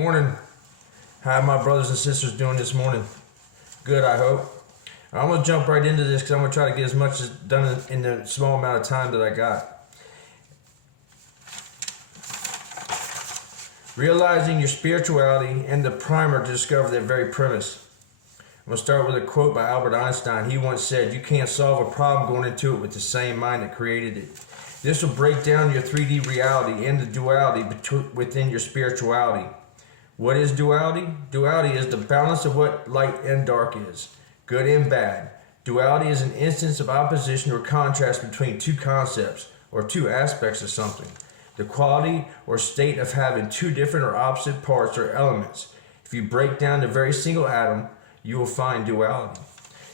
Morning. How my brothers and sisters doing this morning? Good, I hope. I'm going to jump right into this because I'm going to try to get as much as done in the small amount of time that I got. Realizing your spirituality and the primer to discover that very premise. I'm going to start with a quote by Albert Einstein. He once said, "You can't solve a problem going into it with the same mind that created it." This will break down your 3D reality and the duality within your spirituality. What is duality? Duality is the balance of what light and dark is, good and bad. Duality is an instance of opposition or contrast between two concepts or two aspects of something. The quality or state of having two different or opposite parts or elements. If you break down the very single atom, you will find duality.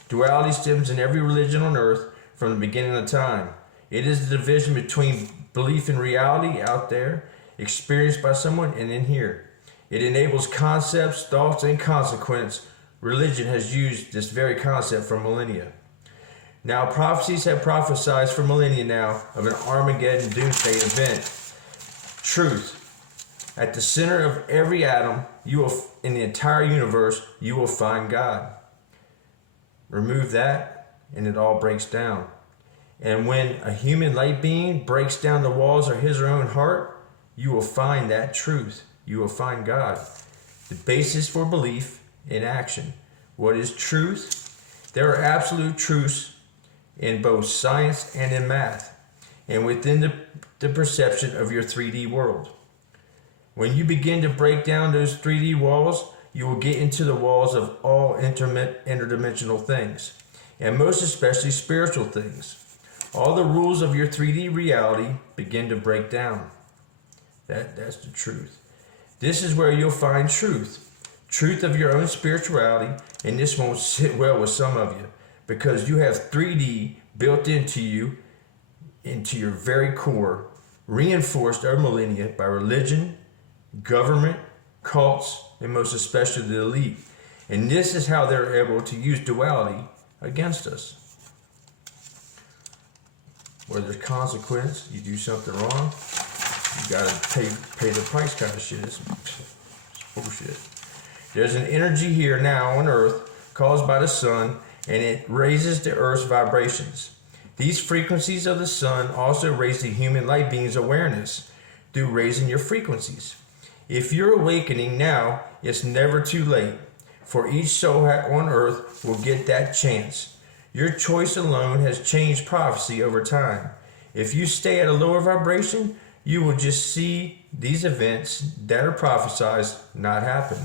Duality stems in every religion on earth from the beginning of time. It is the division between belief in reality out there, experienced by someone, and in here. It enables concepts, thoughts, and consequence. Religion has used this very concept for millennia. Now, prophecies have prophesied for millennia now of an Armageddon doomsday event. Truth. At the center of every atom, in the entire universe, you will find God. Remove that, and it all breaks down. And when a human light being breaks down the walls of his or her own heart, you will find that truth. You will find God. The basis for belief in action. What is truth? There are absolute truths in both science and in math, and within the perception of your 3D world. When you begin to break down those 3D walls, you will get into the walls of all interdimensional things, and most especially spiritual things. All the rules of your 3D reality begin to break down. That's the truth. This is where you'll find truth. Truth of your own spirituality, and this won't sit well with some of you because you have 3D built into you, into your very core, reinforced over millennia by religion, government, cults, and most especially the elite. And this is how they're able to use duality against us. Where there's consequence, you do something wrong, you gotta pay the price kind of shit. It's bullshit. There's an energy here now on Earth caused by the sun, and it raises the Earth's vibrations. These frequencies of the sun also raise the human light being's awareness through raising your frequencies. If you're awakening now, it's never too late, for each soul on Earth will get that chance. Your choice alone has changed prophecy over time. If you stay at a lower vibration, you will just see these events that are prophesied not happen.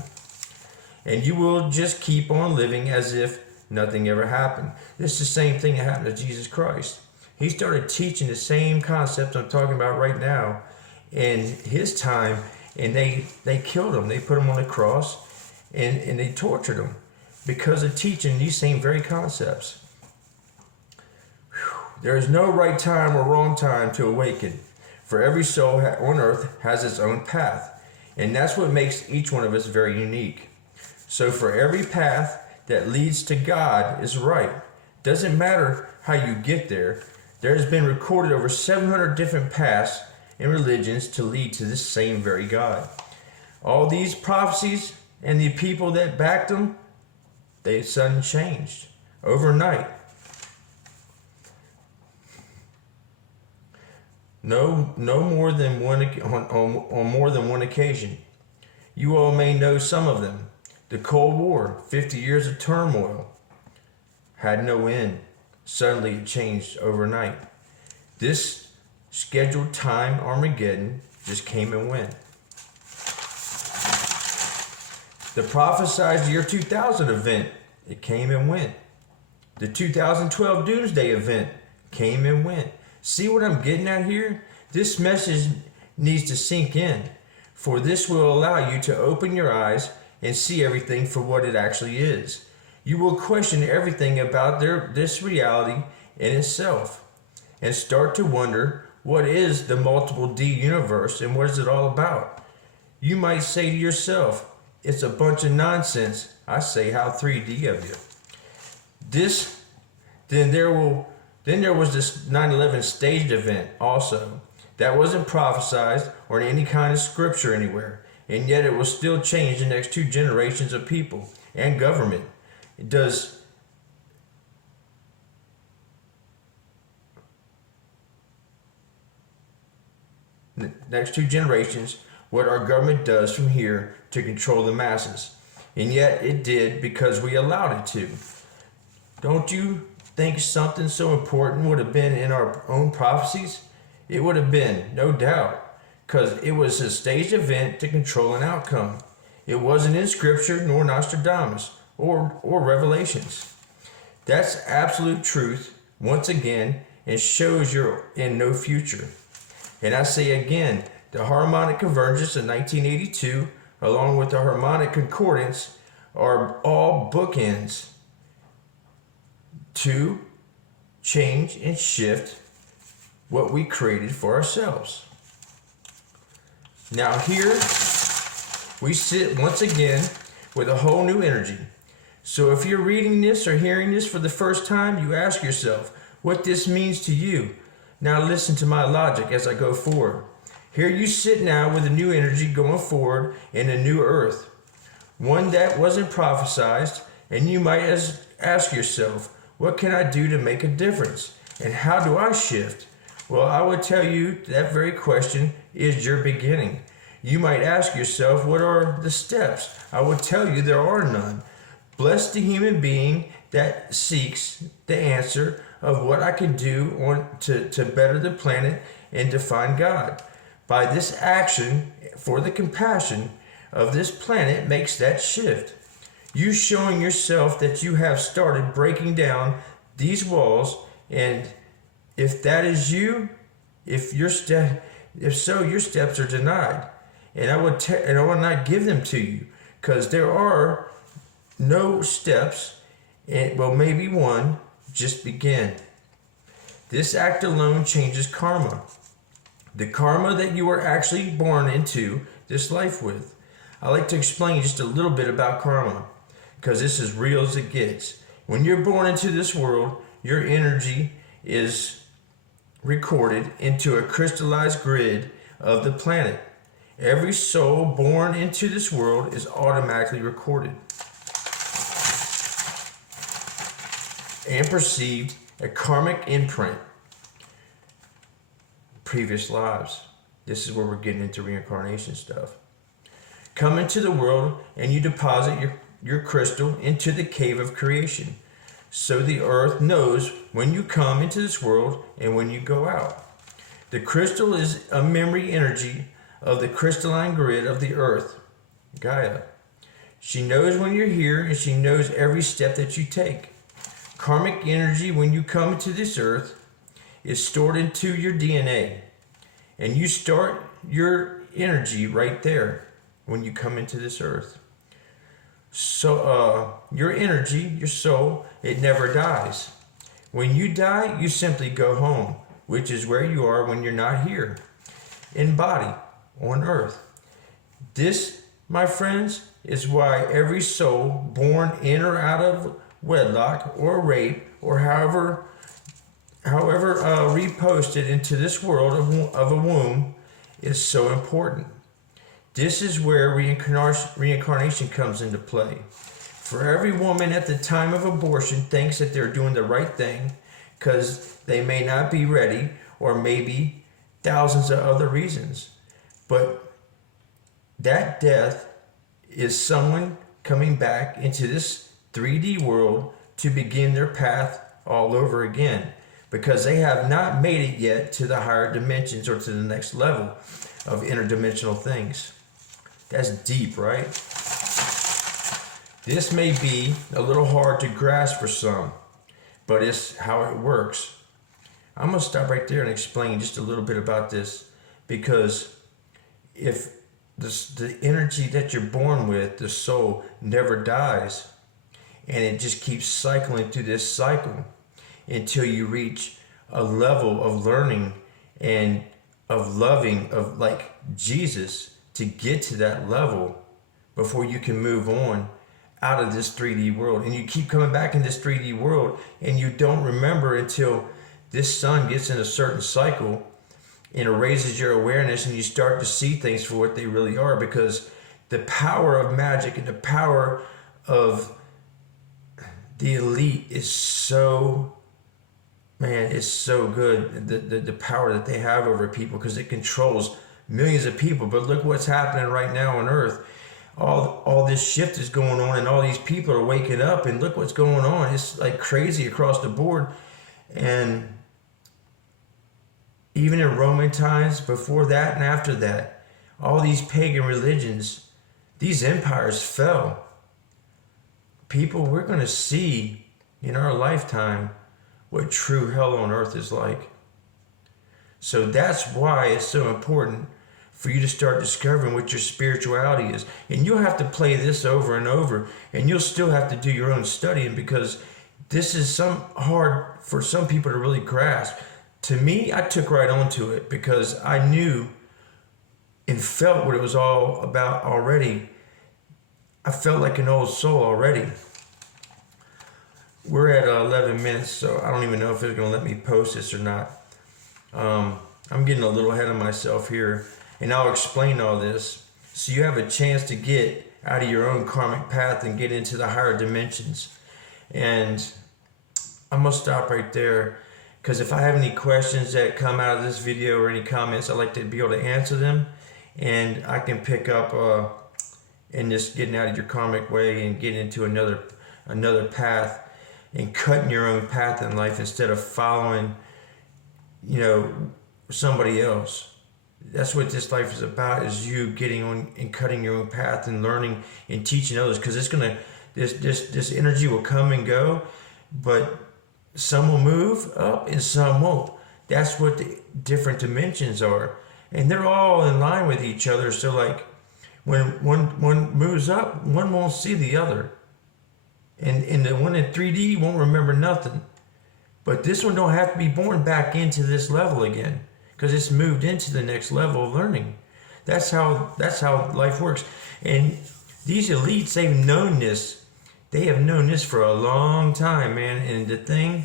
And you will just keep on living as if nothing ever happened. This is the same thing that happened to Jesus Christ. He started teaching the same concept I'm talking about right now in his time, and they killed him. They put him on the cross, and they tortured him because of teaching these same very concepts. There is no right time or wrong time to awaken, for every soul on earth has its own path, and that's what makes each one of us very unique. So for every path that leads to God is right. Doesn't matter how you get there. There has been recorded over 700 different paths and religions to lead to this same very God. All these prophecies and the people that backed them, they suddenly changed overnight. No more than on more than one occasion. You all may know some of them. The Cold War, 50 years of turmoil, had no end. Suddenly it changed overnight. This scheduled time, Armageddon, just came and went. The prophesied year 2000 event, it came and went. The 2012 Doomsday event came and went. See what I'm getting at here? This message needs to sink in, for this will allow you to open your eyes and see everything for what it actually is. You will question everything about this reality in itself and start to wonder, what is the multiple D universe and what is it all about? You might say to yourself, it's a bunch of nonsense. I say, how 3D of you. Then there was this 9/11 staged event also. That wasn't prophesied or in any kind of scripture anywhere. and yet it will still change the next 2 generations of people and government. It does. The next 2 generations, what our government does from here to control the masses. And yet it did because we allowed it to. Don't you think something so important would have been in our own prophecies? It would have been, no doubt, because it was a staged event to control an outcome. It wasn't in Scripture, nor Nostradamus, or Revelations. That's absolute truth, once again, and shows you're in no future. And I say again, the harmonic convergence of 1982, along with the harmonic concordance, are all bookends to change and shift what we created for ourselves. Now here we sit once again with a whole new energy. So if you're reading this or hearing this for the first time, you ask yourself what this means to you. Now listen to my logic as I go forward. Here you sit now with a new energy going forward in a new earth, one that wasn't prophesized, and you might ask yourself, what can I do to make a difference? And how do I shift? Well, I would tell you that very question is your beginning. You might ask yourself, what are the steps? I would tell you there are none. Bless the human being that seeks the answer of what I can do to better the planet and to find God. By this action for the compassion of this planet makes that shift. You showing yourself that you have started breaking down these walls, and if that is you, if so, your steps are denied, and I will not give them to you, because there are no steps, and well, maybe one. Just begin. This act alone changes karma, the karma that you were actually born into this life with. I like to explain just a little bit about karma, because this is real as it gets. When you're born into this world, your energy is recorded into a crystallized grid of the planet. Every soul born into this world is automatically recorded and perceived a karmic imprint, previous lives. This is where we're getting into reincarnation stuff. Come into the world and you deposit your crystal into the cave of creation. So the earth knows when you come into this world and when you go out. The crystal is a memory energy of the crystalline grid of the earth, Gaia. She knows when you're here and she knows every step that you take. Karmic energy, when you come into this earth, is stored into your DNA. And you start your energy right there when you come into this earth. So your energy, your soul, it never dies. When you die, you simply go home, which is where you are when you're not here, in body, on earth. This, my friends, is why every soul born in or out of wedlock or rape or however reposted into this world of a womb is so important. This is where reincarnation comes into play. For every woman at the time of abortion thinks that they're doing the right thing because they may not be ready, or maybe thousands of other reasons. But that death is someone coming back into this 3D world to begin their path all over again, because they have not made it yet to the higher dimensions or to the next level of interdimensional things. That's deep, right? This may be a little hard to grasp for some, but it's how it works. I'm going to stop right there and explain just a little bit about this, because if the energy that you're born with, the soul, never dies, and it just keeps cycling through this cycle until you reach a level of learning and of loving, of like Jesus, to get to that level before you can move on out of this 3D world. And you keep coming back in this 3D world, and you don't remember until this sun gets in a certain cycle and it raises your awareness, and you start to see things for what they really are, because the power of magic and the power of the elite is so, man, it's so good. The power that they have over people, because it controls millions of people. But look what's happening right now on Earth. All this shift is going on, and all these people are waking up, and look what's going on. It's like crazy across the board. And even in Roman times, before that and after that, all these pagan religions, these empires fell. People, we're going to see in our lifetime what true hell on earth is like. So that's why it's so important for you to start discovering what your spirituality is. And you'll have to play this over and over, and you'll still have to do your own studying, because this is hard for some people to really grasp. To me, I took right onto it because I knew and felt what it was all about already. I felt like an old soul already. We're at 11 minutes, so I don't even know if it's going to let me post this or not. I'm getting a little ahead of myself here, and I'll explain all this so you have a chance to get out of your own karmic path and get into the higher dimensions. And I'm going to stop right there, because if I have any questions that come out of this video or any comments, I'd like to be able to answer them, and I can pick up in just getting out of your karmic way and getting into another path and cutting your own path in life instead of following, somebody else. That's what this life is about, is you getting on and cutting your own path and learning and teaching others, because this energy will come and go, but some will move up and some won't. That's what the different dimensions are, and they're all in line with each other. So like when one moves up, one won't see the other, and the one in 3D won't remember nothing. But this one don't have to be born back into this level again, because it's moved into the next level of learning. That's how life works. And these elites, they've known this. They have known this for a long time, man. And the thing,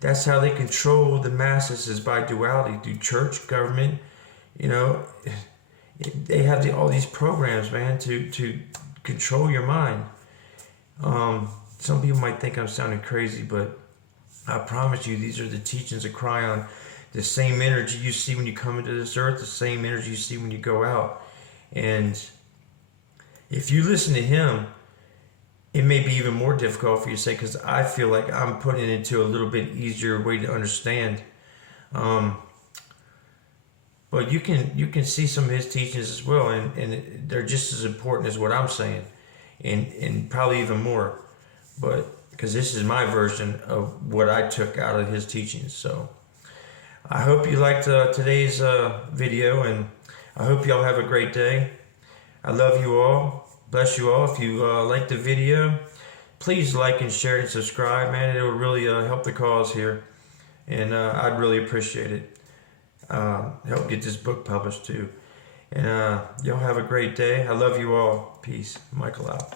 that's how they control the masses, is by duality, through church, government. They have all these programs, man, to control your mind. Some people might think I'm sounding crazy, but I promise you, these are the teachings of Cryon. The same energy you see when you come into this earth, the same energy you see when you go out. And if you listen to him, it may be even more difficult for you to say, because I feel like I'm putting it into a little bit easier way to understand. But you can see some of his teachings as well, and they're just as important as what I'm saying, and probably even more. But because this is my version of what I took out of his teachings. So I hope you liked today's video, and I hope y'all have a great day. I love you all. Bless you all. If you like the video, please like and share and subscribe, man. It will really help the cause here, and I'd really appreciate it. Help get this book published too. And y'all have a great day. I love you all. Peace. Michael out.